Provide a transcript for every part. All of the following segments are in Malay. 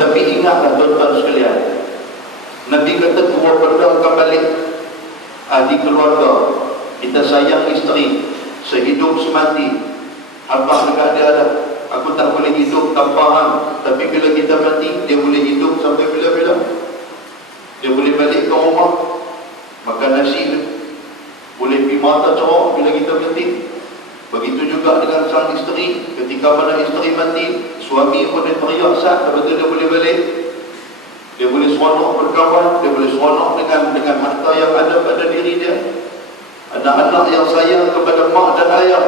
Tetapi ingatlah tuan-tuan sekalian, Nabi kata dua benda akan balik. Ahli keluarga, kita sayang isteri sehidup semati. Abang dekat dia ada, aku tak boleh hidup tanpa hang. Tapi bila kita mati, dia boleh hidup sampai bila-bila. Dia boleh balik ke rumah, makan nasi, boleh pergi mata cerah bila kita mati. Begitu juga dengan sang isteri, ketika mana isteri mati, suami pun dia teriak sat, betul dia boleh balik. Dia boleh seronok berkawan, dia boleh seronok dengan harta yang ada pada diri dia. Anak-anak yang sayang kepada mak dan ayah,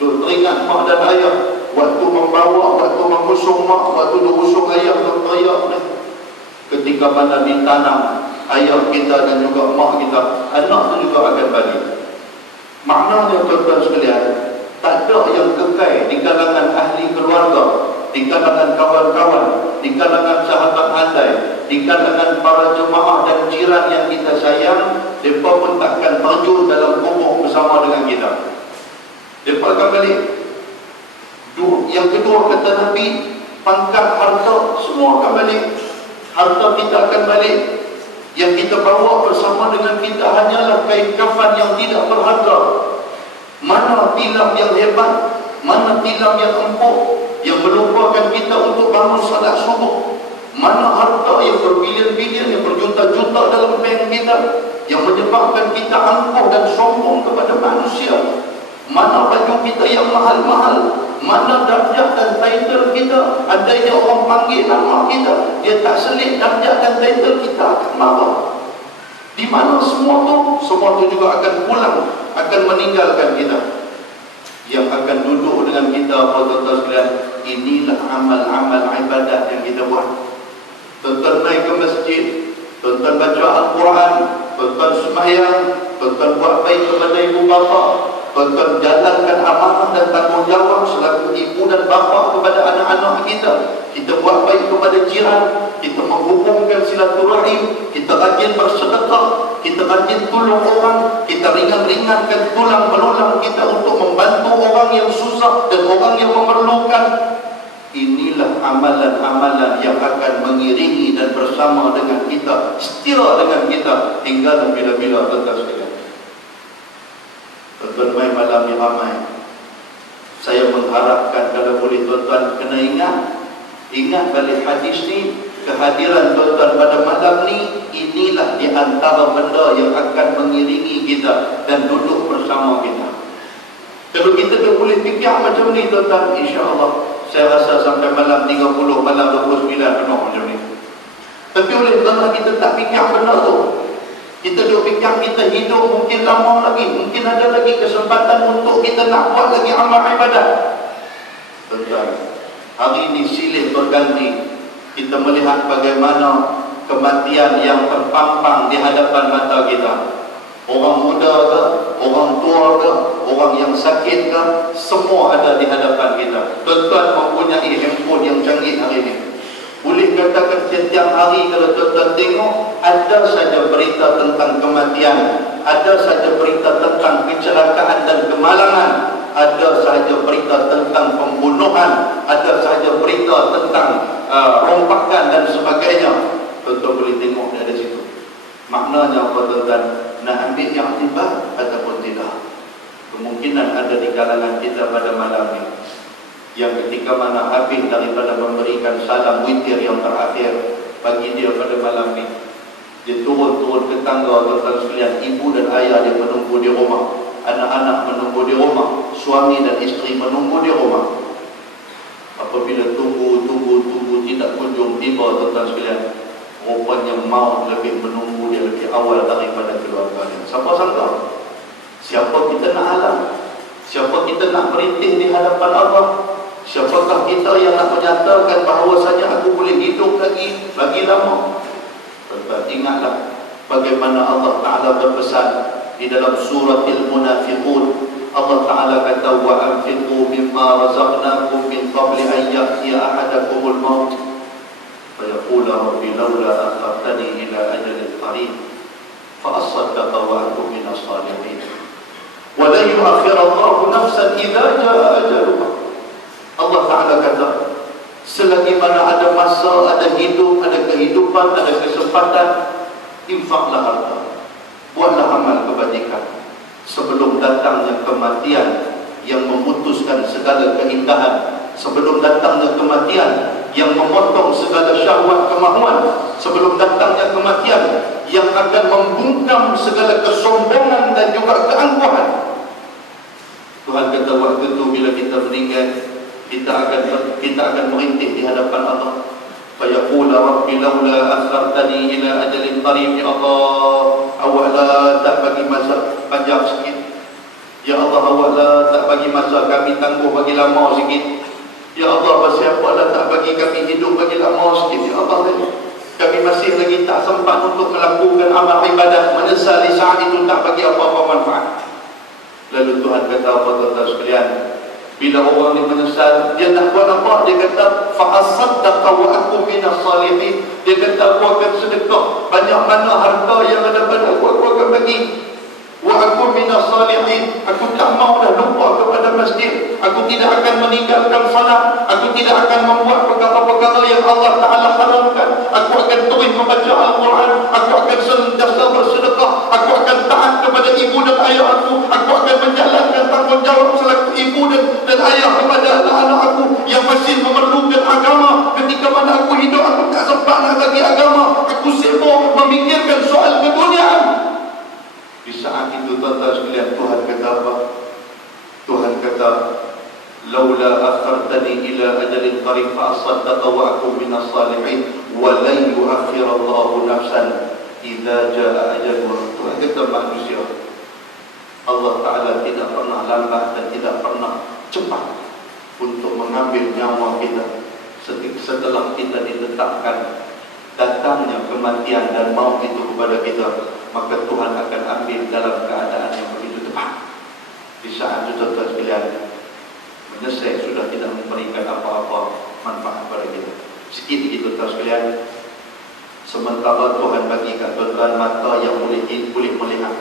duk teringat mak dan ayah, waktu membawa, waktu mengusung mak, waktu diusung ayah, duk teriak. Ketika mana ditanam ayah kita dan juga mak kita, anak tu juga akan balik. Maknanya tuan-tuan sekalian, tak ada yang kekal di kalangan ahli keluarga, di kalangan kawan-kawan, di kalangan sahabat handai, di kalangan para jemaah dan jiran yang kita sayang. Mereka pun takkan terjun dalam kubur bersama dengan kita. Mereka akan balik. Yang kedua kata Nabi, pangkat harta semua akan balik. Harta kita akan balik. Yang kita bawa bersama dengan kita hanyalah kain kafan yang tidak berharga. Mana tilam yang hebat, mana tilam yang empuk, yang melupakan kita untuk bangun salat subuh. Mana harta yang berbilion-bilion, yang berjuta-juta dalam bank kita, yang menyebabkan kita angkuh dan sombong kepada manusia. Mana baju kita yang mahal-mahal, mana darjat dan title kita. Andainya orang panggil nama kita, dia tak selit darjat dan title, kita akan marah. Di mana semua tu juga akan pulang, akan meninggalkan kita. Yang akan duduk dengan kita, tuan-tuan sekalian, inilah amal-amal ibadat yang kita buat. Tuan-tuan naik ke masjid, tuan-tuan baca Al-Quran, tuan-tuan sembahyang, tuan-tuan buat baik kepada ibu bapa, tuan-tuan jalankan amanah dan tanggungjawab selaku ibu dan bapa kepada anak-anak kita. Kita buat baik kepada jiran, kita menghubungkan silaturahim, kita rajin bersedekah, kita rajin tolong orang, kita ringan-ringankan tulang belulang kita untuk membantu orang yang susah dan orang yang memerlukan. Inilah amalan-amalan yang akan mengiringi dan bersama dengan kita, setia dengan kita hingga bila-bila tuan-tuan sekalian. Tuan-tuan mai malam yang ramai, saya mengharapkan kalau boleh tuan-tuan kena ingat balik hadis ni, kehadiran tuan-tuan pada malam ni, inilah di antara benda yang akan mengiringi kita dan duduk bersama kita. Kalau kita tak boleh fikir macam ni tuan-tuan, insya-Allah saya rasa sampai malam 30, malam 29 penuh macam ni. Tapi oleh kerana kita tak fikir benda tu, kita duk fikir kita hidup mungkin lama lagi, mungkin ada lagi kesempatan untuk kita nak buat lagi amal ibadat. Tuan-tuan, hari ini silih berganti. Kita melihat bagaimana kematian yang terpampang di hadapan mata kita. Orang muda ke, orang tua ke, orang yang sakit ke, semua ada di hadapan kita. Tuan-tuan mempunyai handphone yang canggih hari ini. Boleh katakan setiap hari kalau tuan-tuan tengok, ada saja berita tentang kematian, ada saja berita tentang kecelakaan dan kemalangan, ada saja berita tentang pembunuhan, ada saja berita tentang rompakan dan sebagainya. Tuan-tuan boleh tengok dari situ. Maknanya apa tuan-tuan? Nak ambil yang tiba ataupun tidak. Kemungkinan ada di kalangan kita pada malam ini yang ketika mana habis daripada memberikan salam witir yang terakhir bagi dia pada malam ini, dia turun ke tangga, tuan-tuan sekalian, ibu dan ayah dia menunggu di rumah, anak-anak menunggu di rumah, suami dan isteri menunggu di rumah. Apabila tunggu tidak kunjung tiba, tuan-tuan sekalian, rupanya maut lebih menunggu dia lebih awal daripada keluarganya. Siapa sangka? Siapa kita nak halang? Siapa kita nak merintih di hadapan Allah? Siapakah kita yang nak menyatakan bahawasanya aku boleh hidup lagi lama? Ingatlah bagaimana Allah Ta'ala berpesan di dalam surah Al-Munafiqun. Allah Ta'ala kata, wa anfiqu mimma razaqnakum min qabli an ya'tiya ahadakumul maut فيقول رب لولا أخرتني إلى أجل قريب فأصدق وأكن من الصالحين ولن يؤخر الله نفسا إذا جاء أجلها. Allah Ta'ala kata, Selagi mana ada masa, ada hidup, ada kehidupan, ada kesempatan, infaklah harta, buatlah amal kebajikan. Sebelum datangnya kematian yang memutuskan segala keindahan, sebelum datangnya kematian yang memotong segala syahwat kemahuan, sebelum datangnya kematian yang akan membungkam segala kesombongan dan juga keangkuhan. Tuhan kata waktu itu bila kita meninggal, kita akan merintih di hadapan Allah. Fayaqul rabbi laula akhartani ila ajalin qarib, ya Allah, awala tak bagi masa panjang sikit. Ya Allah, awala tak bagi masa kami tangguh bagi lama sikit. Ya Allah, siapalah tak bagi kami hidup bagi lama sikit. Ya Allah, kami masih lagi tak sempat untuk melakukan amal ibadat, menyesali saat itu tak bagi apa-apa manfaat. Lalu Tuhan kata apa tuan-tuan sekalian? Bila orang ni menyesal, dia nak buat apa? Dia kata fa'asaddaqa wa akum minas salihin. Dia kata aku akan sedekah, banyak mana harta yang ada pada aku akan bagi. Wa akum minas salihin. Aku tak mau dah lupa kepada masjid. Aku tidak akan meninggalkan salat. Aku tidak akan membuat perkara-perkara yang Allah Ta'ala haramkan. Aku akan terus membaca Al-Quran. Aku akan sentiasa bersedekah. Aku akan taat kepada ibu dan ayah aku. Aku akan menjalankan tanggungjawab selaku ibu dan ayah kepada anak-anak aku yang masih memerlukan agama. Ketika mana aku hidup, aku tak sempat nak bagi agama. Aku sibuk memikirkan soal keduniaan. Di saat itu tuan-tuan sekalian, Tuhan kata apa? Tuhan kata, laula akhartani ila ajalin qarib fa asaddaqa wa akum minas salihin wa lan yu'akhirallahu nafsan idza jaa ajaluha. Tuhan kata manusia, Allah Ta'ala tidak pernah lambat dan tidak pernah cepat untuk mengambil nyawa kita setelah kita ditetapkan datangnya kematian dan maut itu kepada kita. Maka Tuhan akan ambil dalam keadaan yang begitu tepat. Di saat itu tuan-tuan sekalian, menyesal sudah tidak memberikan apa-apa manfaat kepada kita. Sikit lagi tuan-tuan sekalian, sementara Tuhan bagikan tuan-tuan mata yang boleh melihat,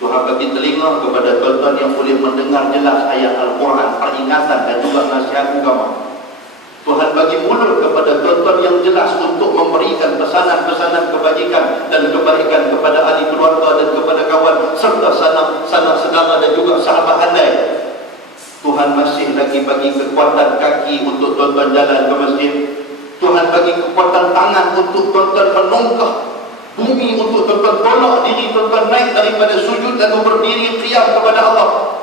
Tuhan bagi telinga kepada tuan-tuan yang boleh mendengar jelas ayat Al-Quran, peringatan dan juga nasihat agama. Tuhan bagi mulut kepada tuan-tuan yang jelas untuk memberikan pesanan-pesanan kebajikan dan kebaikan kepada ahli keluarga dan kepada kawan serta sanak saudara dan juga sahabat handai. Tuhan masih lagi bagi kekuatan kaki untuk tuan-tuan jalan ke masjid. Tuhan bagi kekuatan tangan untuk tuan-tuan menongkah bumi, untuk tuan-tuan tolak diri tuan-tuan naik daripada sujud dan berdiri qiyam kepada Allah.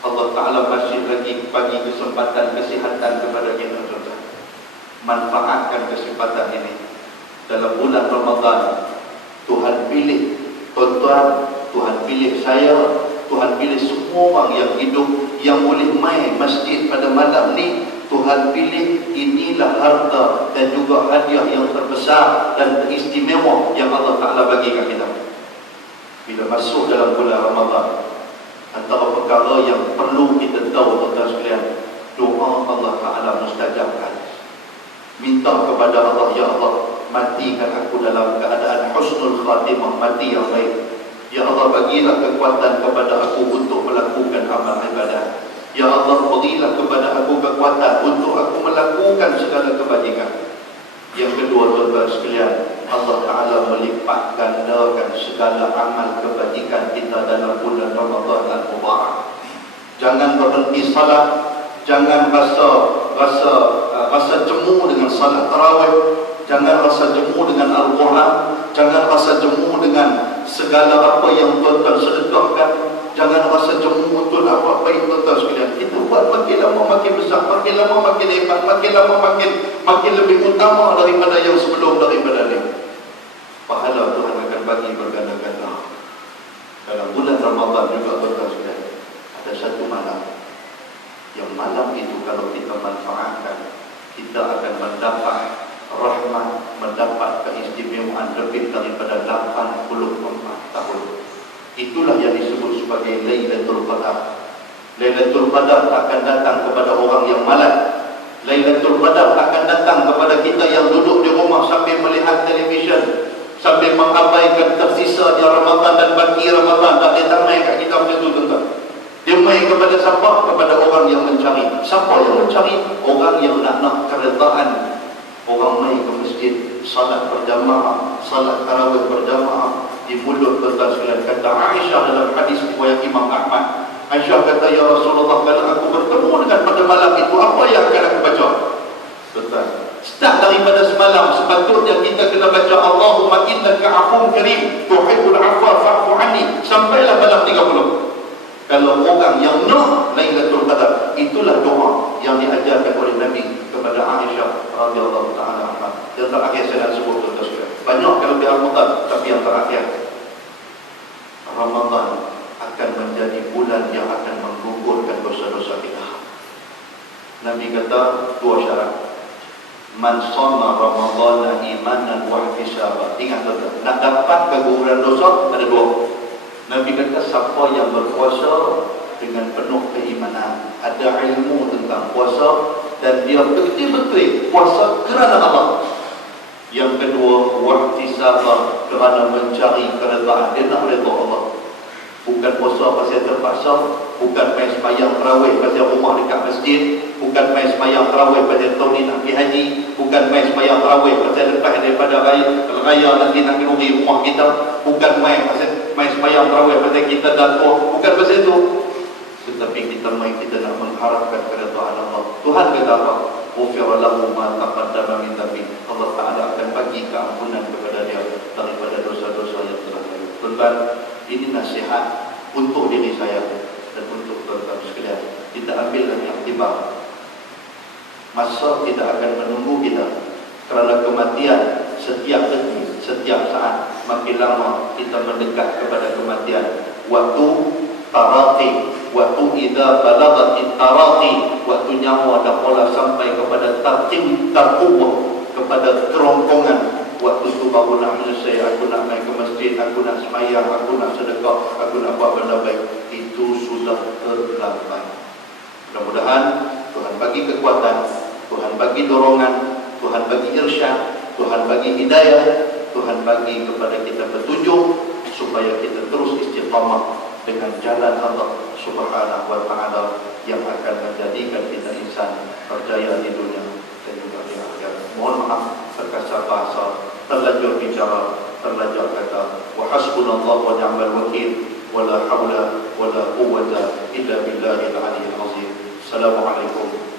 Allah Ta'ala masih lagi bagi kesempatan kesihatan kepada kita tuan-tuan. Manfaatkan kesempatan ini. Dalam bulan Ramadan, Tuhan pilih tuan-tuan, Tuhan pilih saya, Tuhan pilih semua orang yang hidup, yang boleh main masjid pada malam ni. Tuhan pilih, inilah harta dan juga hadiah yang terbesar dan teristimewa yang Allah Ta'ala bagi kepada kita. Bila masuk dalam bulan Ramadan, antara perkara yang perlu kita tahu tuan-tuan sekalian, doa Allah Ta'ala mustajabkan. Minta kepada Allah, ya Allah, matikan aku dalam keadaan husnul khatimah, mati yang baik. Ya Allah, bagilah kekuatan kepada aku untuk melakukan amal ibadah. Ya Allah, berilah kepada aku kekuatan untuk aku melakukan segala kebajikan. Yang kedua tuan-tuan sekalian, Allah Ta'ala melipat gandakan segala amal kebajikan kita dalam bulan Ramadan Al-Mubarak. Jangan berhenti salat, jangan rasa jemu dengan salat tarawih, jangan rasa jemu dengan Al-Quran, jangan rasa jemu dengan segala apa yang tuan-tuan sedekahkan, jangan rasa jemu untuk apa-apa yang tuan-tuan sekalian. Kita buat makin lama makin besar, makin lama makin hebat, makin lama makin lebih utama daripada yang sebelum daripada ini. Pahala Tuhan akan bagi berganda-ganda. Dalam bulan Ramadan juga tuan-tuan sekalian, ada satu malam, yang malam itu kalau kita manfaatkan, kita akan mendapat rahmat, mendapat keistimewaan lebih daripada 84 tahun. Itulah yang disebut sebagai Lailatul Qadar. Lailatul Qadar akan datang kepada orang yang malas. Lailatul Qadar akan datang kepada kita yang duduk di rumah sambil melihat televisyen, sambil mengabaikan tersisa di Ramadan dan baki Ramadan. Tak datang main kat kita macam tu tuan-tuan. Dia main kepada siapa? Kepada orang yang mencari. Siapa yang mencari? Orang yang nak keredaan. Orang mai ke masjid, salat berjamaah, salat tarawih berjamaah. Di mulut tuan-tuan sekalian kata Aisyah dalam hadis riwayat Imam Ahmad. Aisyah kata, ya Rasulullah, kalau aku bertemu dengan pada malam itu, apa yang akan aku baca? Tuan-tuan, start daripada semalam, sepatutnya kita kena baca Allahumma innaka afuwwun karim, tuhibbul afwa fa'fu anni, sampailah malam 30. Kalau orang yang nak Lailatul Qadar, itulah doa yang diajarkan oleh Nabi kepada Aisyah radhiyallahu taala anha. Yang terakhir saya nak sebut tuan-tuan sekalian. Banyak kelebihan Ramadan, tapi yang terakhir, Ramadan akan menjadi bulan yang akan menggugurkan dosa-dosa kita. Nabi kata 2 syarat. Man shoma Ramadhana imanan wa ihtisaban. Ingat tuan-tuan, nak dapat keguguran dosa ada 2. Nabi kata siapa yang berpuasa dengan penuh keimanan, ada ilmu tentang puasa dan dia betul-betul puasa kerana Allah. Yang kedua, wahtisabah, kerana mencari keredaan. Dia nak redha Allah. Bukan puasa pasal terpaksa, bukan main sembahyang tarawih pasal rumah dekat masjid, bukan main sembahyang tarawih pasal tahun ni nak pergi haji, bukan main sembahyang tarawih pasal lepas daripada raya nanti nak pergi rumah kita, bukan main sembahyang tarawih pasal kita dakwah, bukan pasal itu. Tetapi kita nak mengharapkan keredaan Allah. Tuhan kata apa? Ghufira lahu ma taqaddama min dhanbi. Allah Taala akan bagi keampunan kepada dia daripada dosa-dosa yang telah lalu. Tuan-tuan, ini nasihat untuk diri saya dan untuk tuan-tuan sekalian. Kita ambillah iktibar. Masa tidak akan menunggu kita, kerana kematian setiap detik, setiap saat. Makin lama kita mendekat kepada kematian. Waktu taraqi, waktu idza balaghat taraqi, waktu nyawa dah mula sampai kepada tarquwah, kepada kerongkongan. Waktu itu baru nak selesai, aku nak main ke masjid, aku nak semayang, aku nak sedekah, aku nak buat benda baik. Itu sudah terlambat. Mudah-mudahan Tuhan bagi kekuatan, Tuhan bagi dorongan, Tuhan bagi irsyad, Tuhan bagi hidayah, Tuhan bagi kepada kita petunjuk supaya kita terus istiqamah dengan jalan Allah Subhanahu wa taala yang akan menjadikan kita insan berjaya di dunia dan juga di akhirat. Mohon maaf terkasar bahasa, terlanjur bicara, terlanjur kata. Wa hasbunallahu wa ni'mal wakil, wa la haula wa la quwwata illa billahil aliyyil azim. Assalamualaikum